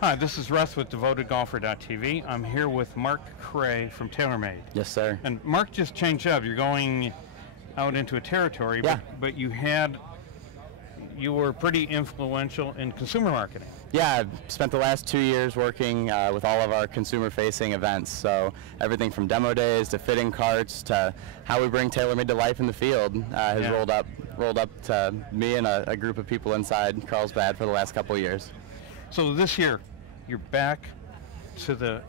Hi, this is Russ with DevotedGolfer.tv. I'm here with Mark Cray from TaylorMade. Yes, sir. And Mark just changed up. You're going out into a territory, Yeah. but you were pretty influential in consumer marketing. Yeah, I've spent the last 2 years working with all of our consumer-facing events. So everything from demo days to fitting carts to how we bring TaylorMade to life in the field has rolled up to me and a group of people inside Carlsbad for the last couple of years. So this year, you're back to the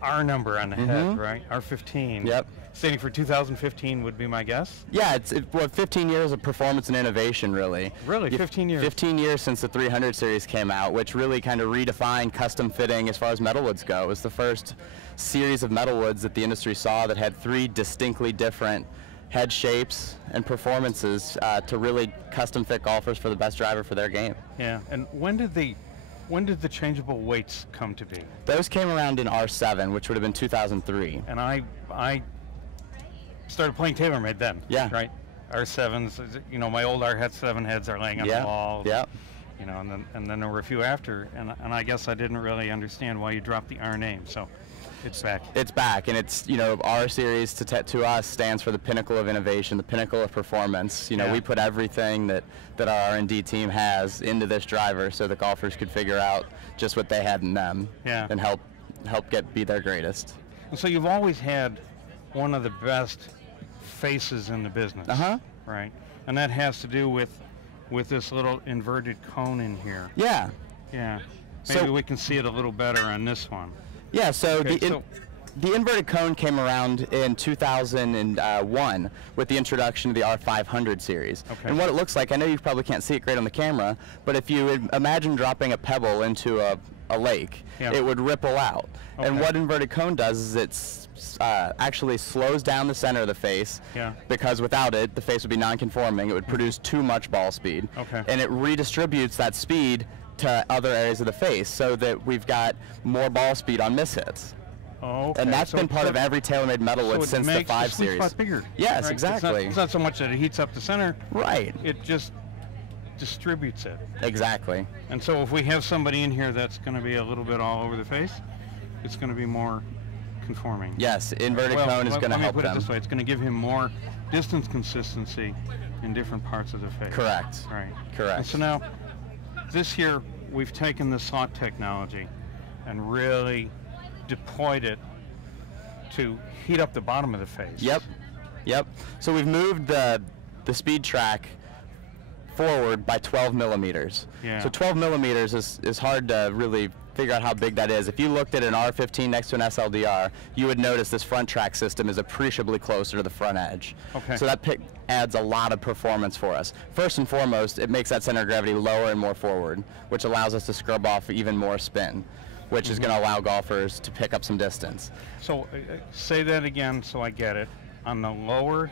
R number on the head, right? R15. Yep. Standing for 2015 would be my guess? Yeah, it's 15 years of performance and innovation, really. Really, 15 years? 15 years since the 300 series came out, which really kind of redefined custom fitting as far as metalwoods go. It was the first series of metalwoods that the industry saw that had 3 distinctly different head shapes and performances to really custom fit golfers for the best driver for their game. Yeah, and when did the changeable weights come to be? Those came around in R7, which would have been 2003. And I started playing TaylorMade then. Yeah. Right? R7s, you know, my old R7 heads are laying on the wall. Yeah. You know, and then there were a few after, and I guess I didn't really understand why you dropped the R name, so it's back. It's back, and it's, you know, R series to us stands for the pinnacle of innovation, the pinnacle of performance. You know, we put everything that our R&D team has into this driver so that golfers could figure out just what they had in them and help be their greatest. And so you've always had one of the best faces in the business, right? And that has to do with this little inverted cone in here. Yeah. Yeah. Maybe we can see it a little better on this one. Yeah, so the inverted cone came around in 2001 with the introduction of the R500 series. Okay. And what it looks like, I know you probably can't see it great on the camera, but if you would imagine dropping a pebble into a lake, it would ripple out. Okay. And what inverted cone does is it actually slows down the center of the face, because without it, the face would be non-conforming. It would produce too much ball speed. Okay. And it redistributes that speed to other areas of the face so that we've got more ball speed on mishits. Okay. And that's been part of every TaylorMade metalwood since the 5 series. Spot bigger. Yes, exactly. It's not so much that it heats up the center. Right. It just distributes it. Exactly. And so if we have somebody in here that's going to be a little bit all over the face, it's going to be more conforming. Yes, inverted cone is going to help them. Let me put it this way. It's going to give him more distance consistency in different parts of the face. Correct. Right. Correct. And so now, this year, we've taken the slot technology and really deployed it to heat up the bottom of the face. Yep. Yep. So we've moved the speed track forward by 12 millimeters. Yeah. So 12 millimeters is hard to really figure out how big that is. If you looked at an R15 next to an SLDR, you would notice this front track system is appreciably closer to the front edge. Okay. So that adds a lot of performance for us. First and foremost, it makes that center of gravity lower and more forward, which allows us to scrub off even more spin, which is going to allow golfers to pick up some distance. So say that again so I get it. On the lower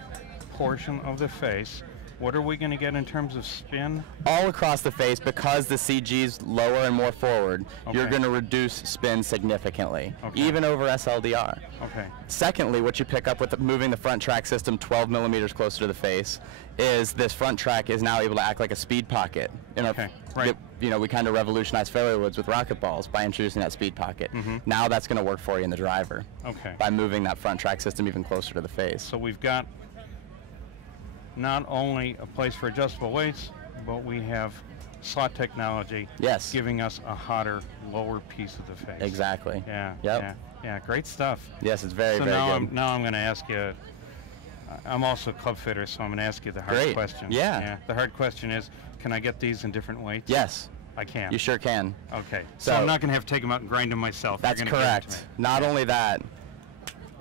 portion of the face, what are we going to get in terms of spin? All across the face, because the CG's lower and more forward, you're going to reduce spin significantly, even over SLDR. Okay. Secondly, what you pick up with moving the front track system 12 millimeters closer to the face is this front track is now able to act like a speed pocket. Right. You know, we kind of revolutionized fairway woods with rocket balls by introducing that speed pocket. Now that's going to work for you in the driver. Okay. By moving that front track system even closer to the face. So we've got not only a place for adjustable weights, but we have slot technology giving us a hotter, lower piece of the face. Exactly. Yeah. Yep. Yeah, great stuff. Yes, it's very, very good. Now I'm going to ask you, I'm also a club fitter, so I'm going to ask you the hard question. Yeah. The hard question is, can I get these in different weights? Yes. I can. You sure can. Okay. So I'm not going to have to take them out and grind them myself. That's correct. Not only that,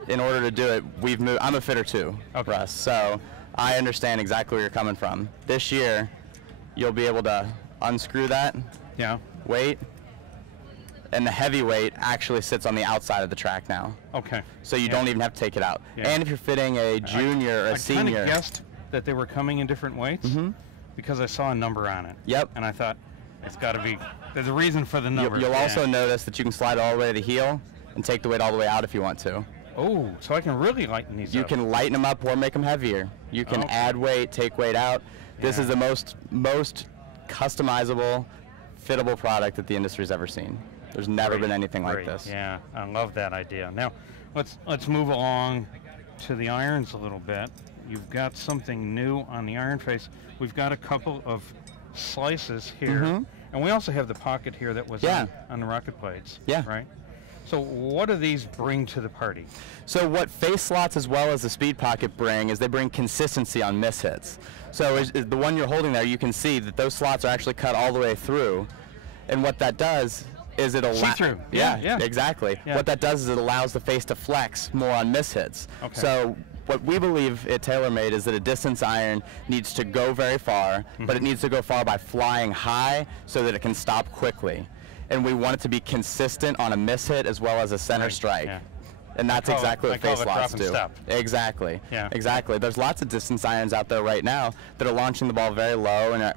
in order to do it, we've moved. I'm a fitter too, Russ. So I understand exactly where you're coming from. This year, you'll be able to unscrew that weight, and the heavy weight actually sits on the outside of the track now. Okay. So you don't even have to take it out. Yeah. And if you're fitting a junior or a senior. I kind of guessed that they were coming in different weights because I saw a number on it. Yep. And I thought, it's got to be, there's a reason for the number. You'll also notice that you can slide all the way to the heel and take the weight all the way out if you want to. Oh, so I can really lighten these up. You can lighten them up or make them heavier. You can add weight, take weight out. This is the most customizable, fittable product that the industry's ever seen. There's never been anything like this. Yeah, I love that idea. Now, let's move along to the irons a little bit. You've got something new on the iron face. We've got a couple of slices here, and we also have the pocket here that was on the rocket blades. Yeah. Right. So what do these bring to the party? So what face slots as well as the speed pocket bring is they bring consistency on miss hits. So is the one you're holding there, you can see that those slots are actually cut all the way through, and what that does is it allows. See-through. Yeah, exactly. Yeah. What that does is it allows the face to flex more on miss hits. Okay. So what we believe at TaylorMade is that a distance iron needs to go very far, but it needs to go far by flying high so that it can stop quickly. And we want it to be consistent on a miss hit as well as a center strike. Yeah. And that's exactly what face slots do. Exactly. Yeah. Exactly. There's lots of distance irons out there right now that are launching the ball very low and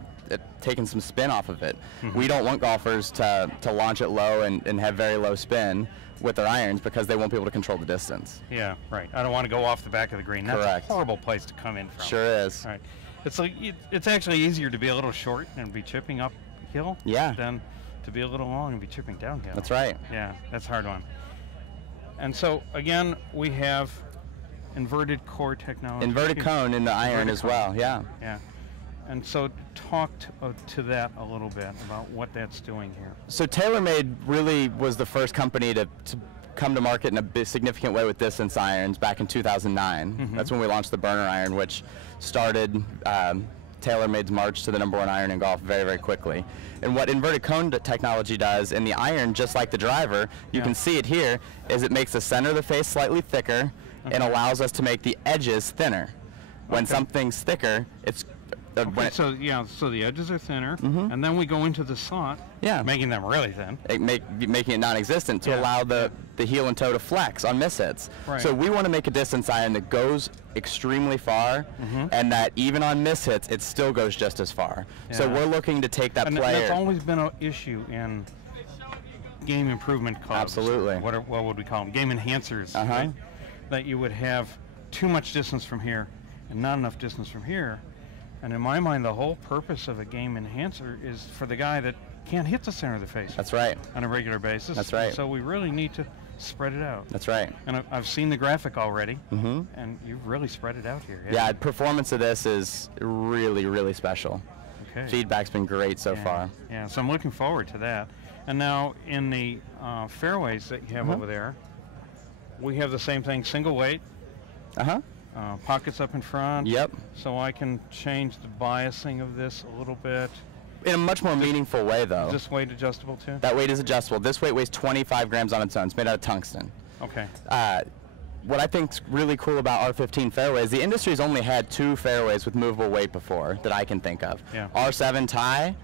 taking some spin off of it. We don't want golfers to launch it low and have very low spin with their irons because they won't be able to control the distance. Yeah, right. I don't want to go off the back of the green. That's Correct. A horrible place to come in from. Sure is. All right. It's like it's actually easier to be a little short and be chipping uphill than to be a little long and be chipping downhill. That's right. Yeah, that's a hard one. And so again, we have inverted core technology. Inverted cone in the iron as well. Yeah. Yeah. And so talk to that a little bit about what that's doing here. So TaylorMade really was the first company to come to market in a significant way with distance irons back in 2009. That's when we launched the burner iron, which started TaylorMade's march to the #1 iron in golf very, very quickly. And what inverted cone technology does in the iron, just like the driver, you can see it here, is it makes the center of the face slightly thicker and allows us to make the edges thinner. When something's thicker, it's so the edges are thinner, and then we go into the slot, making them really thin, making it non-existent to allow the heel and toe to flex on miss hits. Right. So we want to make a distance iron that goes extremely far, and that even on miss hits, it still goes just as far. Yeah. So we're looking to take that player. That's always been an issue in game improvement clubs. Absolutely. What would we call them? Game enhancers, right? That you would have too much distance from here and not enough distance from here. And in my mind, the whole purpose of a game enhancer is for the guy that can't hit the center of the face. That's right. On a regular basis. That's right. So we really need to spread it out. That's right. And I've seen the graphic already, and you've really spread it out here. Yeah, performance of this is really, really special. Okay. Feedback's been great so far. Yeah, so I'm looking forward to that. And now in the fairways that you have over there, we have the same thing, single weight. Pockets up in front. Yep. So I can change the biasing of this a little bit. In a much more meaningful way, though. Is this weight adjustable too? That weight is adjustable. This weight weighs 25 grams on its own. It's made out of tungsten. Okay. What I think's really cool about R15 fairways, the industry's only had 2 fairways with movable weight before that I can think of. Yeah. R7 tie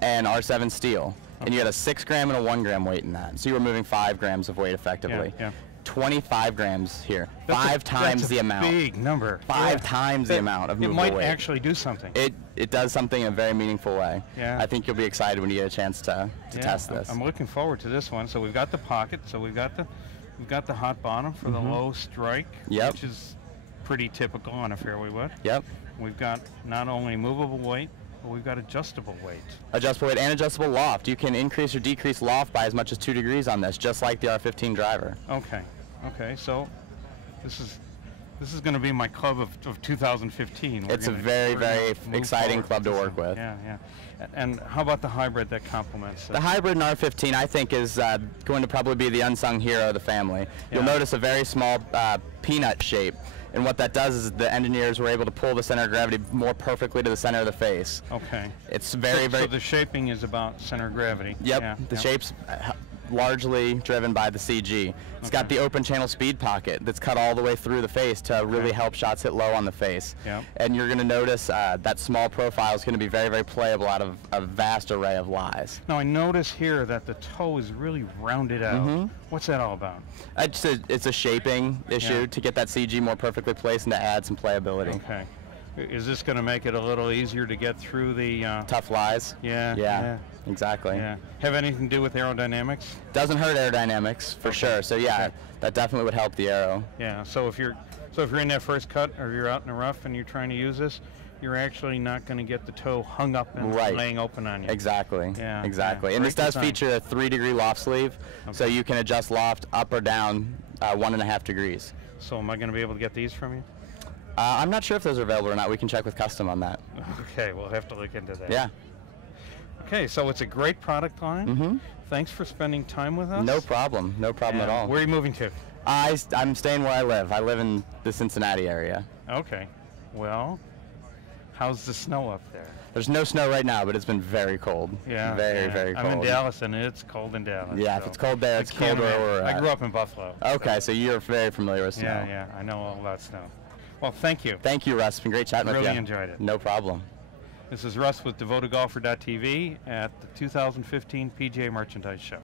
and R7 steel. And you had a 6 gram and a 1 gram weight in that. So you were moving 5 grams of weight effectively. Yeah. 25 grams here. Five times the amount. Big number. 5 times the amount of movable weight. It might actually do something. It does something in a very meaningful way. Yeah. I think you'll be excited when you get a chance to test this. I'm looking forward to this one. So we've got the pocket. So we've got the hot bottom for the low strike, which is pretty typical on a fairway wood. Yep. We've got not only movable weight, but we've got adjustable weight. Adjustable weight and adjustable loft. You can increase or decrease loft by as much as 2 degrees on this, just like the R15 driver. Okay. Okay, so this is going to be my club of 2015. It's a very, very exciting club to work with. Yeah, yeah. And how about the hybrid that complements it? The hybrid in R15, I think, is going to probably be the unsung hero of the family. You'll notice a very small peanut shape. And what that does is the engineers were able to pull the center of gravity more perfectly to the center of the face. Okay. It's very. So the shaping is about center of gravity. Yep. Yeah, the shape's largely driven by the CG. It's got the open channel speed pocket that's cut all the way through the face to really help shots hit low on the face. Yep. And you're going to notice that small profile is going to be very, very playable out of a vast array of lies. Now I notice here that the toe is really rounded out. What's that all about? It's a shaping issue to get that CG more perfectly placed and to add some playability. Okay. Is this going to make it a little easier to get through the tough lies? Yeah. Exactly. Yeah. Have anything to do with aerodynamics? Doesn't hurt aerodynamics for sure. So yeah, okay. That definitely would help the aero. Yeah. So if you're in that first cut or you're out in the rough and you're trying to use this, you're actually not going to get the toe hung up and laying open on you. Exactly. Yeah. Exactly. Yeah. And this does design. feature a 3-degree loft sleeve, so you can adjust loft up or down 1.5 degrees. So am I going to be able to get these from you? I'm not sure if those are available or not. We can check with custom on that. Okay, we'll have to look into that. Yeah. Okay, so it's a great product line. Mm-hmm. Thanks for spending time with us. No problem. No problem at all. Where are you moving to? I'm staying where I live. I live in the Cincinnati area. Okay. Well, how's the snow up there? There's no snow right now, but it's been very cold. Yeah. Very cold. I'm in Dallas, and it's cold in Dallas. Yeah, so if it's cold there, it's cold where we're at. I grew up in Buffalo. Okay, so you're very familiar with snow. Yeah, I know all about snow. Well, thank you. Thank you, Russ. It's been great chatting with you. Really enjoyed it. No problem. This is Russ with DevotedGolfer.tv at the 2015 PGA Merchandise Show.